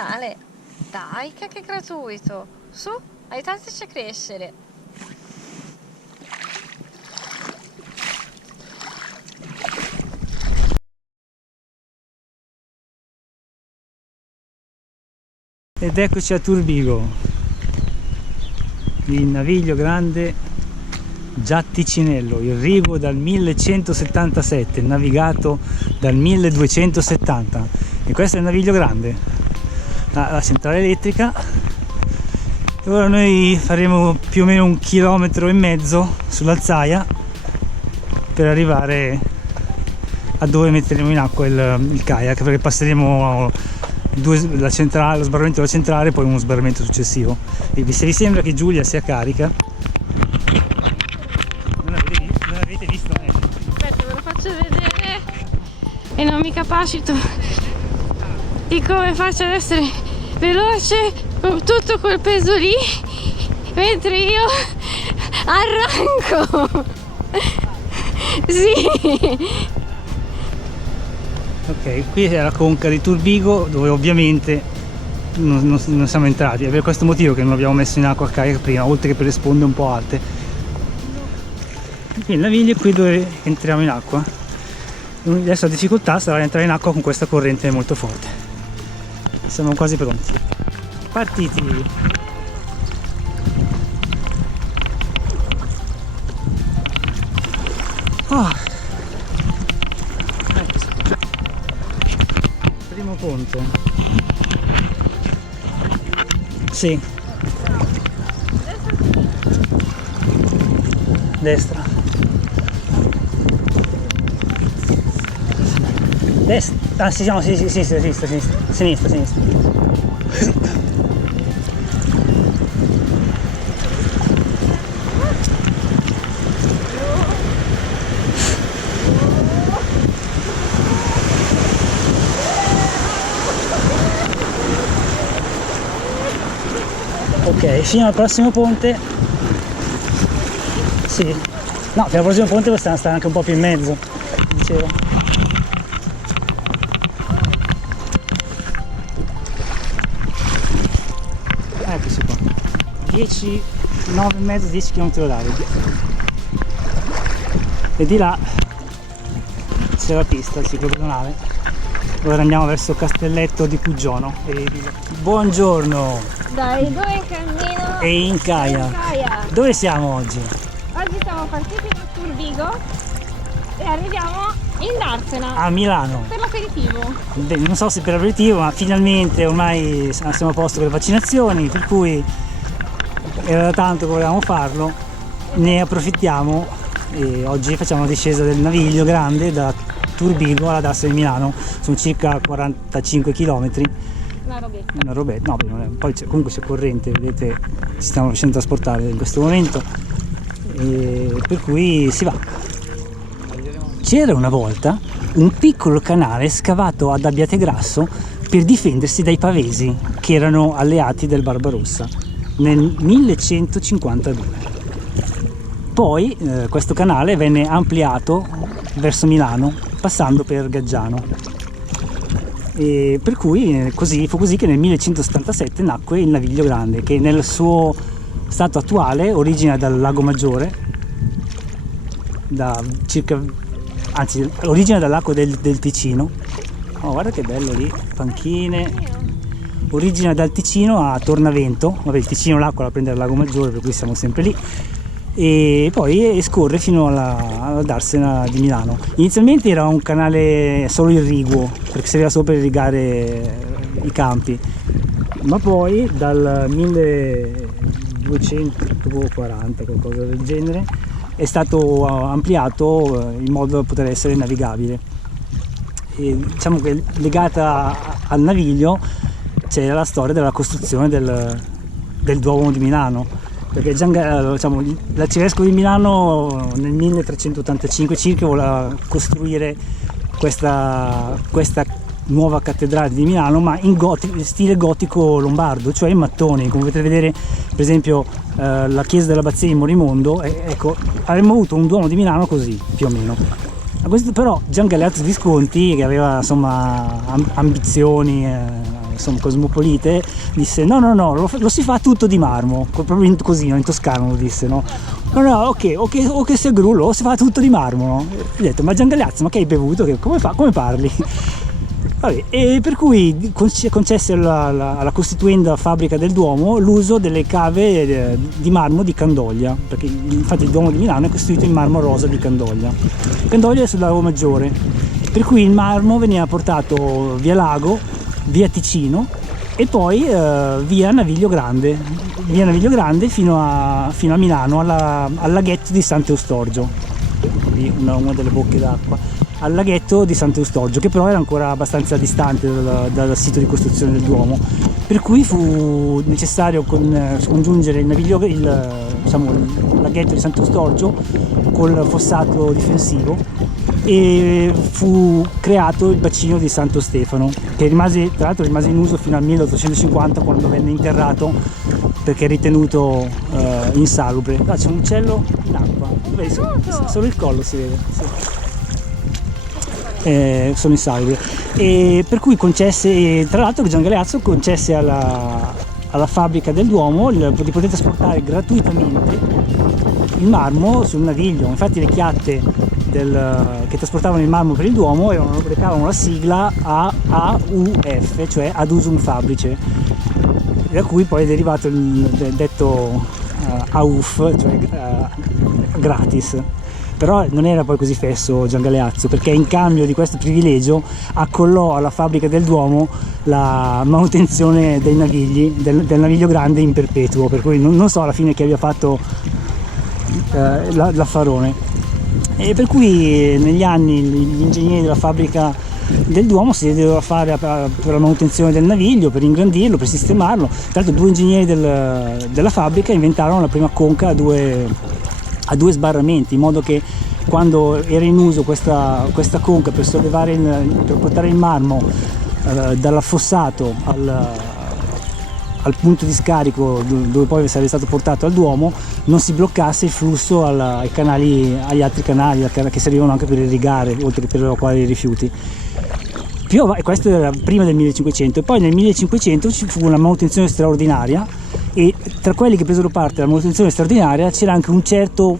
canale. Dai, che è gratuito. Su, aiutateci a crescere. Ed eccoci a Turbigo, il naviglio grande Giatticinello, irriguo dal 1177, navigato dal 1270. E questo è il naviglio grande, la centrale elettrica. E ora noi faremo più o meno 1,5 chilometri sull'Alzaia per arrivare a dove metteremo in acqua il kayak, perché passeremo lo sbarramento della centrale e poi uno sbarramento successivo. E se vi sembra che Giulia sia carica, non avete visto me. Aspetta, ve lo faccio vedere e non mi capacito di come faccio ad essere veloce con tutto quel peso lì mentre io arranco. Sì. Ok, qui è la conca di Turbigo, dove ovviamente non siamo entrati. È per questo motivo che non abbiamo messo in acqua il kayak prima, oltre che per le sponde un po' alte. Qui il naviglio è qui dove entriamo in acqua. Adesso la difficoltà sarà entrare in acqua con questa corrente molto forte. Siamo quasi pronti. Partiti! Oh. Primo ponte. Sì. Destra. Destra. Ah sì, no, sì, sinistra. Ok, fino al prossimo ponte. Sì. No, fino al prossimo ponte possiamo stare anche un po' più in mezzo, dicevo. Eccoci qua. 9,5-10 km orari. E di là c'è la pista, il ciclopedonale. Ora andiamo verso Castelletto di Puggiano. Buongiorno! Dai, dove in cammino? E in Caia. Dove siamo oggi? Oggi siamo partiti da Turbigo e arriviamo in Darsena A Milano. per l'aperitivo. Beh, non so se per aperitivo, ma finalmente ormai siamo a posto per le vaccinazioni, per cui era da tanto che volevamo farlo, ne approfittiamo e oggi facciamo la discesa del naviglio grande da Turbigo alla Darsena di Milano. Sono circa 45 km. Una robetta, no, poi comunque c'è corrente, vedete, ci stiamo facendo trasportare in questo momento, per cui si va. C'era una volta un piccolo canale scavato ad Abbiategrasso per difendersi dai pavesi che erano alleati del Barbarossa nel 1152. Poi questo canale venne ampliato verso Milano passando per Gaggiano. E per cui fu così che nel 1177 nacque il naviglio grande, che nel suo stato attuale origina dal Lago Maggiore, origina dal lago del Ticino. Oh, guarda che bello lì, panchine. Origina dal Ticino a Tornavento, vabbè, il Ticino l'acqua la prende dal Lago Maggiore, per cui siamo sempre lì. E poi scorre fino alla Darsena di Milano. Inizialmente era un canale solo irriguo, perché serviva solo per irrigare i campi, ma poi dal 1240, qualcosa del genere, è stato ampliato in modo da poter essere navigabile. E diciamo che legata al naviglio c'era la storia della costruzione del Duomo di Milano, perché diciamo, l'arcivescovo di Milano nel 1385 circa voleva costruire questa nuova cattedrale di Milano, ma in stile gotico lombardo, cioè in mattoni, come potete vedere per esempio la chiesa dell'abbazia di Morimondo. Ecco, avremmo avuto un Duomo di Milano così più o meno. Questo però Gian Galeazzo Visconti, che aveva insomma ambizioni insomma, cosmopolite, disse no, lo si fa tutto di marmo, proprio così, in toscano lo disse, no? No, ok, se grullo, lo si fa tutto di marmo, no? E ho detto, ma Gian Galeazzo, ma che hai bevuto? Come parli? Vabbè, e per cui concesse alla costituenda fabbrica del Duomo l'uso delle cave di marmo di Candoglia, perché infatti il Duomo di Milano è costituito in marmo rosa di Candoglia. Candoglia è sul Lago Maggiore, per cui il marmo veniva portato via Lago, via Ticino e poi via Naviglio Grande fino a Milano, al laghetto di Sant'Eustorgio, una delle bocche d'acqua, al laghetto di Sant'Eustorgio, che però era ancora abbastanza distante dal sito di costruzione del Duomo, per cui fu necessario congiungere il laghetto di Sant'Eustorgio col fossato difensivo e fu creato il bacino di Santo Stefano, che tra l'altro rimase in uso fino al 1850, quando venne interrato perché ritenuto insalubre. Là c'è un uccello in acqua, solo il collo si vede, sì. Sono insalubri, e per cui concesse, tra l'altro Gian Galeazzo concesse alla fabbrica del Duomo di poter trasportare gratuitamente il marmo sul naviglio. Infatti le chiatte che trasportavano il marmo per il Duomo recavano la sigla AUF, cioè ad usum fabrice, da cui poi è derivato il detto AUF, cioè gratis. Però non era poi così fesso Gian Galeazzo, perché in cambio di questo privilegio accollò alla fabbrica del Duomo la manutenzione dei navigli, del naviglio grande in perpetuo, per cui non so alla fine chi abbia fatto l'affarone. E per cui negli anni gli ingegneri della fabbrica del Duomo si diedero a fare per la manutenzione del naviglio, per ingrandirlo, per sistemarlo. Tra l'altro 2 ingegneri della fabbrica inventarono la prima conca a due sbarramenti, in modo che quando era in uso questa conca per portare il marmo dall'affossato al punto di scarico dove poi sarebbe stato portato al Duomo, non si bloccasse il flusso agli altri canali che servivano anche per irrigare, oltre che per evacuare i rifiuti. Questo era prima del 1500, e poi nel 1500 ci fu una manutenzione straordinaria, e tra quelli che presero parte alla manutenzione straordinaria c'era anche un certo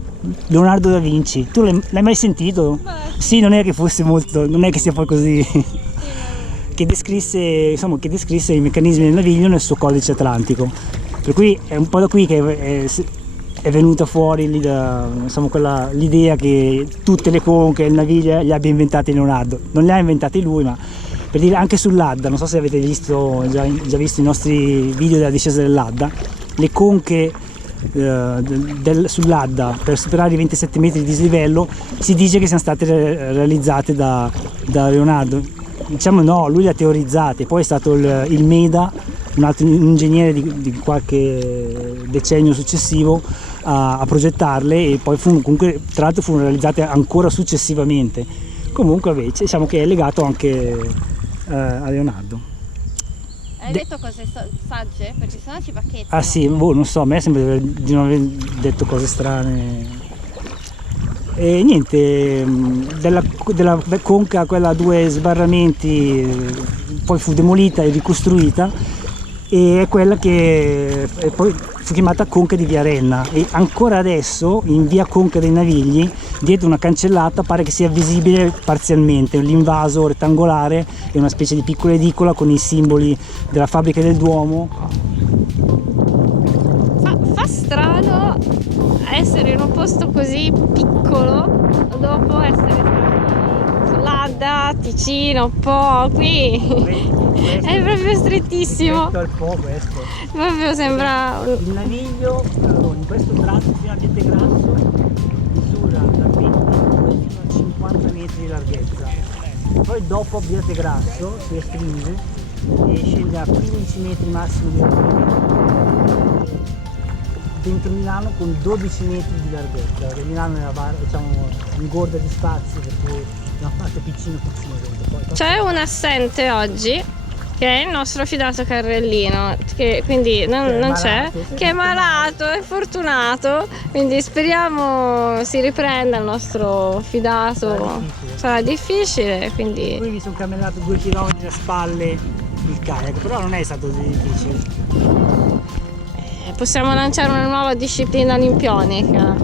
Leonardo da Vinci. Tu l'hai mai sentito? Beh. Sì, non è che sia poi così che descrisse i meccanismi del naviglio nel suo Codice Atlantico, per cui è un po' da qui che è venuta fuori l'idea che tutte le conche e il naviglio li abbia inventati Leonardo. Non li ha inventati lui, ma per dire, anche sull'Adda, non so se avete già visto i nostri video della discesa dell'Adda, le conche sull'Adda per superare i 27 metri di dislivello si dice che siano state realizzate da Leonardo. Diciamo no, lui le ha teorizzate, poi è stato il Meda, un ingegnere di qualche decennio successivo, a progettarle, e poi comunque tra l'altro furono realizzate ancora successivamente. Comunque diciamo che è legato anche a Leonardo. Hai detto cose sagge? Perché sennò ci pacchettano. Ah sì, non so, a me sembra di non aver detto cose strane. E niente, della conca quella a 2 sbarramenti poi fu demolita e ricostruita, e è quella che poi fu chiamata Conca di Viarenna, e ancora adesso in via Conca dei Navigli, dietro una cancellata, pare che sia visibile parzialmente l'invaso rettangolare e una specie di piccola edicola con i simboli della fabbrica del Duomo. Fa strano essere in un posto così piccolo dopo essere stati sull'Adda, Ticino, un po' qui. È proprio strettissimo. Al po' questo. Proprio sembra. Il naviglio in questo tratto fino a Vietegrasso misura da 20 fino a 50 metri di larghezza. Poi dopo Vietegrasso si restringe e scende a 15 metri massimo di larghezza. Dentro Milano con 12 metri di larghezza, perché Milano è ingorda di spazi, perché abbiamo fatto piccino dentro. C'è un assente oggi, che è il nostro fidato Carrellino, che quindi non c'è, che è malato, è fortunato, quindi speriamo si riprenda il nostro fidato. Sarà difficile, quindi. Qui mi sono camminato 2 chilometri a spalle il kayak, però non è stato difficile. Possiamo lanciare una nuova disciplina olimpionica.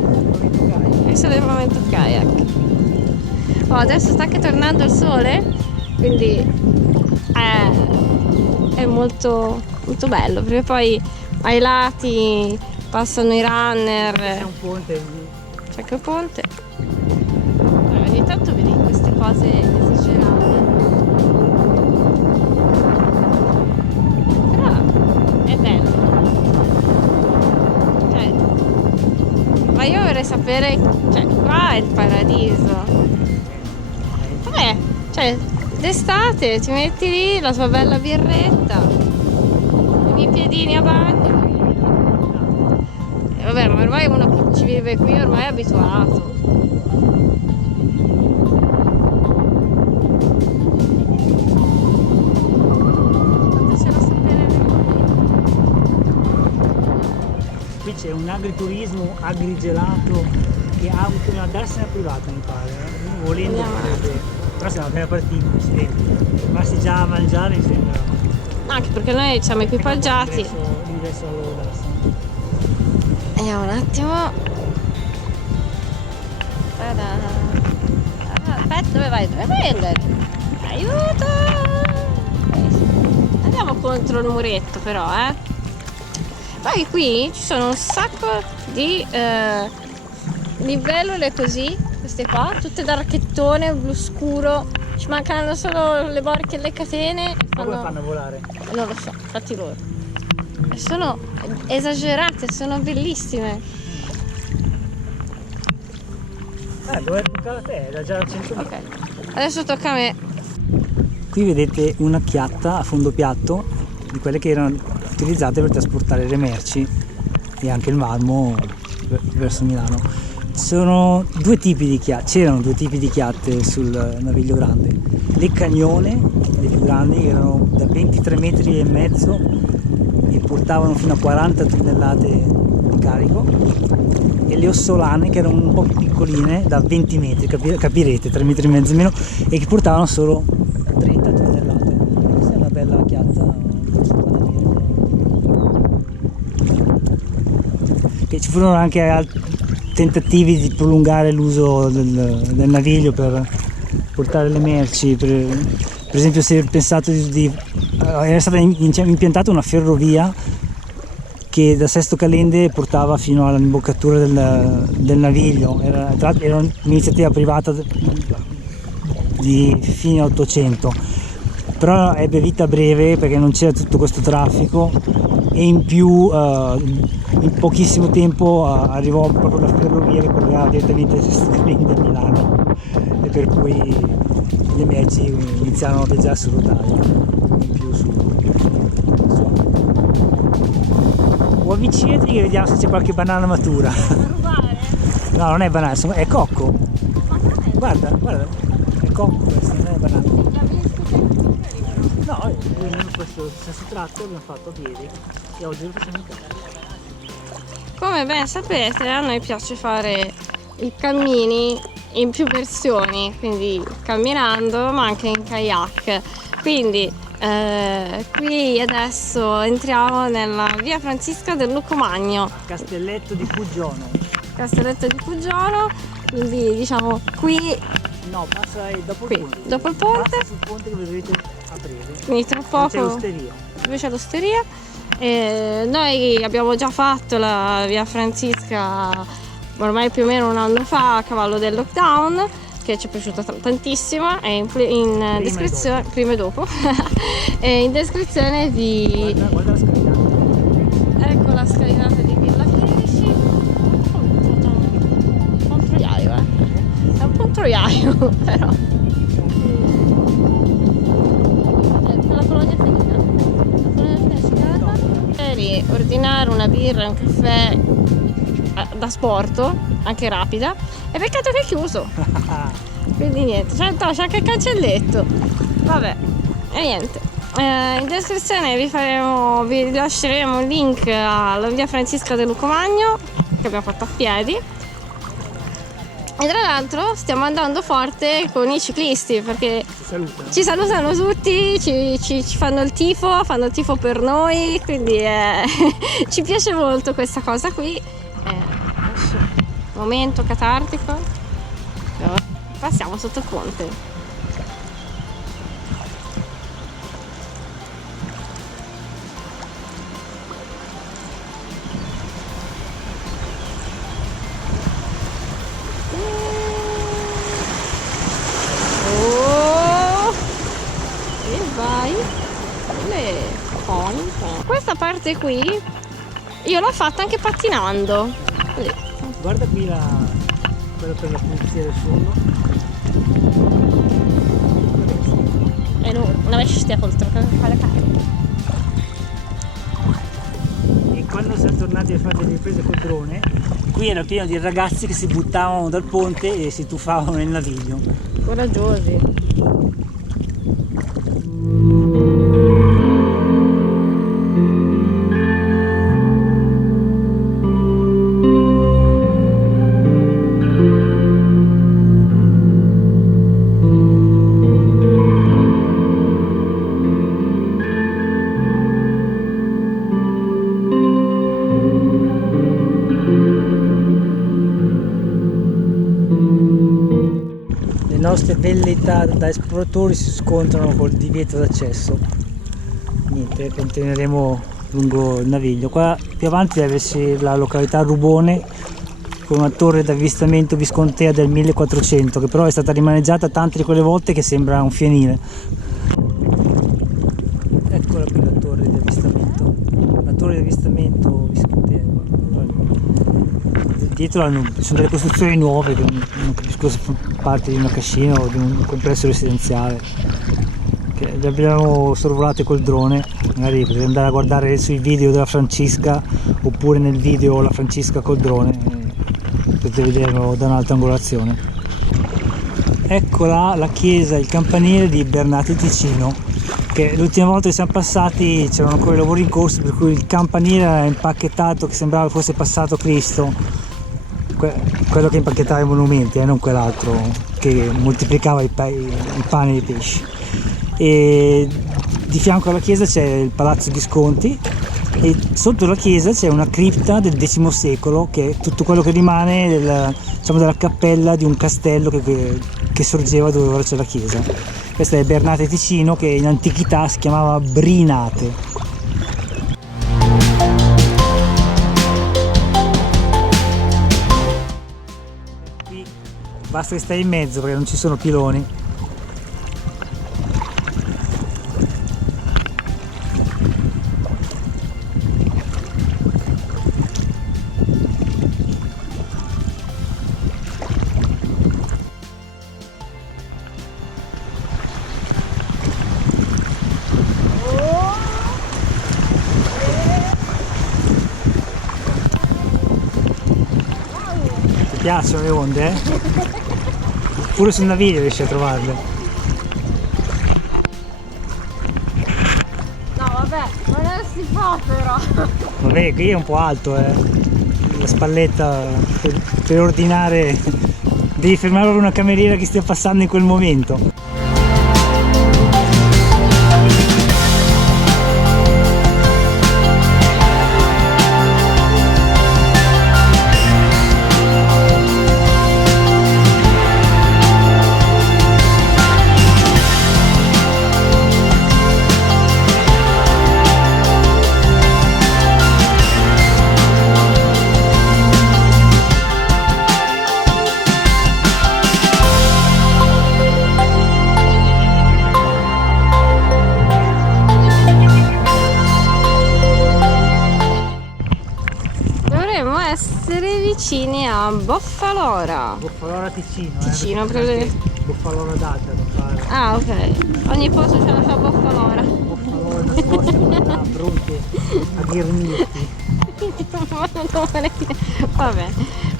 Questo è il momento kayak. Oh, adesso sta anche tornando il sole, quindi è molto, molto bello, perché poi ai lati passano i runner. C'è un ponte lì. C'è anche un ponte. Ogni tanto vedi queste cose esagerate. Però è bello. Cioè, ma io vorrei sapere, cioè, qua è il paradiso. Vabbè, cioè, d'estate ti metti lì la tua bella birretta, con i piedini a bagno. E vabbè, ma ormai uno che ci vive qui ormai è abituato. Fatecelo sapere nei commenti. Qui c'è un agriturismo agrigelato che ha avuto una darsena privata, mi pare. Volendo potrebbe, però siamo appena partiti, accidenti. Basti già a mangiare, mi sembra. Anche perché noi siamo equipaggiati. L'ingresso alla darsena. Vediamo un attimo. Aspetta, dove vai? Dove vai andare? Aiuto! Andiamo contro il muretto però, Poi qui ci sono un sacco di libellule così, queste qua, tutte da racchettone, blu scuro. Ci mancano solo le borchie e le catene. Ma come fanno a volare? Non lo so, infatti loro. E sono esagerate, sono bellissime. Dove tocca a te? Era già al 100 metri. Ok, adesso tocca a me. Qui vedete una chiatta a fondo piatto di quelle che erano utilizzate per trasportare le merci e anche il marmo verso Milano. C'erano due tipi di chiatte sul Naviglio Grande. Le cagnone, le più grandi, che erano da 23 metri e mezzo e portavano fino a 40 tonnellate di carico, e le ossolane, che erano un po' più piccoline, da 20 metri, capirete, 3 metri e mezzo meno, e che portavano solo 30 tonnellate. Questa è una bella chiatta, che ci furono anche tentativi di prolungare l'uso del naviglio per portare le merci. Per esempio, si è pensato era stata impiantata una ferrovia che da Sesto Calende portava fino all'imboccatura del naviglio. Era un'iniziativa privata di fine 800, però ebbe vita breve perché non c'era tutto questo traffico, e in più in pochissimo tempo arrivò proprio la ferrovia che collegava direttamente Sesto Calende a Milano, e per cui le merci iniziarono a viaggiare su rotaia, in più su o avvicinati che vediamo se c'è qualche banana matura. No, non è banana, è cocco. Guarda, è cocco questo, non è banana. No, in questo stesso tratto abbiamo fatto a piedi e oggi lo facciamo in casa. Come ben sapete, a noi piace fare i cammini in più versioni, quindi camminando ma anche in kayak. Quindi qui adesso entriamo nella via Francisca del Lucumagno, Castelletto di Puggiano. Quindi diciamo qui, No, passa dopo qui, il ponte. dopo il ponte, Passa sul ponte che vedrete a breve. quindi tra C'è poco l'osteria. dove c'è l'osteria. Noi abbiamo già fatto la via Francisca ormai più o meno un anno fa, a cavallo del lockdown, che ci è piaciuta tantissimo, e in descrizione, prima e dopo, e in descrizione vi... Guarda la scalinata. Ecco la scalinata di Villa Fiesci. Un po' un troiaio, è un po' un troiaio, però. La colonia felina. La colonia felina ciclata. Ieri ordinare una birra e un caffè da sport, anche rapida, e peccato che è chiuso. Quindi niente, c'è anche il cancelletto. Vabbè, e niente. In descrizione vi lasceremo il link alla via Francisca del Lucumagno, che abbiamo fatto a piedi, E tra l'altro stiamo andando forte con i ciclisti perché Salutano. ci salutano tutti, ci fanno il tifo per noi, quindi ci piace molto questa cosa qui. Adesso, momento catartico, passiamo sotto il ponte. E vai. Questa parte qui io l'ho fatta anche pattinando. Così. Guarda qui quello per la pulizia del suolo. E una vecchia col fare carne. E quando siamo tornati a fare le riprese col drone, qui era pieno di ragazzi che si buttavano dal ponte e si tuffavano nel naviglio. Coraggiosi. Le nostre velleità da esploratori si scontrano col divieto d'accesso. Niente, continueremo lungo il naviglio. Qua più avanti deve essere la località Rubone con una torre d'avvistamento viscontea del 1400 che però è stata rimaneggiata tante di quelle volte che sembra un fienile. Eccola qui la torre di avvistamento. La torre di avvistamento viscontea. Dietro ci sono delle costruzioni nuove che non capisco se fanno parte di una cascina o di un complesso residenziale, che le abbiamo sorvolate col drone. Magari potete andare a guardare sui video della Francisca oppure nel video la Francisca col drone, potete vederlo da un'altra angolazione. Eccola la chiesa, il campanile di Bernate Ticino, che l'ultima volta che siamo passati c'erano ancora i lavori in corso, per cui il campanile era impacchettato che sembrava fosse passato Cristo, quello che impacchettava i monumenti, non quell'altro che moltiplicava i pani e i pesci. E di fianco alla chiesa c'è il Palazzo Visconti e sotto la chiesa c'è una cripta del X secolo che è tutto quello che rimane della cappella di un castello che sorgeva dove ora c'è la chiesa. Questa è Bernate Ticino, che in antichità si chiamava Brinate. Basta che stai in mezzo perché non ci sono piloni. Ti piacciono le onde, eh? Pure sul naviglio riesci a trovarle. No vabbè, ma non si fa però. Vabbè, qui è un po' alto, la spalletta per ordinare, devi fermare una cameriera che stia passando in quel momento. Essere vicini a Boffalora. Boffalora Ticino. Ticino, perché Boffalora d'Adda da fare. Ah ok, ogni posto c'è la sua Boffalora. Boffalora nascosta pronte a dirnirti. Vabbè,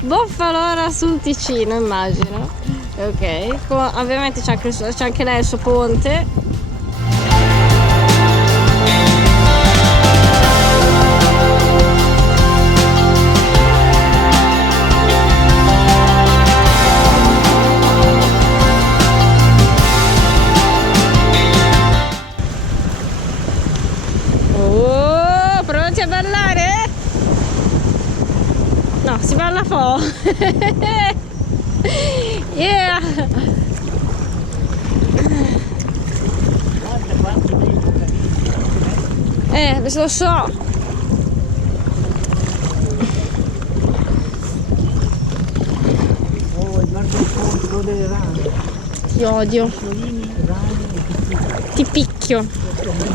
Boffalora sul Ticino immagino. Ok, ovviamente c'è anche lei il suo ponte. Yeah! Lo so. Guarda il fondo delle rane. Ti odio. Ti picchio. Un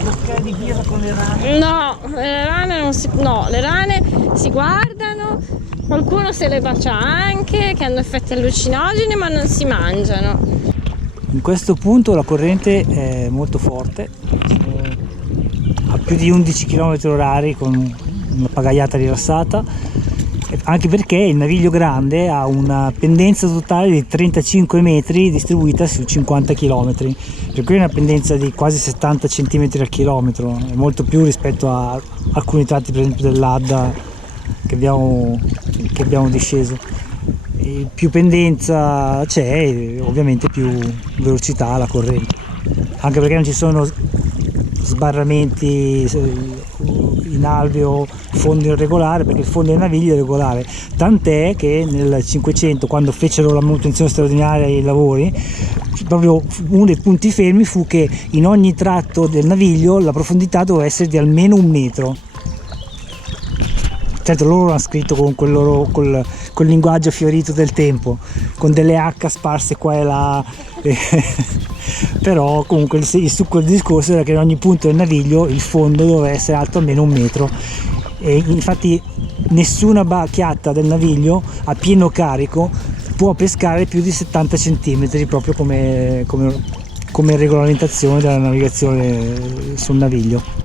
boccale di birra con le rane. No, le rane non si... No, le rane si guardano, qualcuno se le bacia anche, che hanno effetti allucinogeni, ma non si mangiano. In questo punto la corrente è molto forte, a più di 11 km/h con una pagaiata rilassata, anche perché il naviglio grande ha una pendenza totale di 35 metri distribuita su 50 km, per cui è una pendenza di quasi 70 cm al chilometro, è molto più rispetto a alcuni tratti per esempio dell'Adda che abbiamo disceso. E più pendenza c'è, ovviamente più velocità alla corrente, anche perché non ci sono sbarramenti in alveo, fondo irregolare, perché il fondo del naviglio è regolare, tant'è che nel 500, quando fecero la manutenzione straordinaria ai lavori, proprio uno dei punti fermi fu che in ogni tratto del naviglio la profondità doveva essere di almeno 1 metro. Certo, loro l'hanno scritto con col linguaggio fiorito del tempo, con delle H sparse qua e là, però comunque il succo del discorso era che in ogni punto del naviglio il fondo doveva essere alto almeno 1 metro, e infatti nessuna chiatta del naviglio a pieno carico può pescare più di 70 cm, proprio come regolamentazione della navigazione sul naviglio.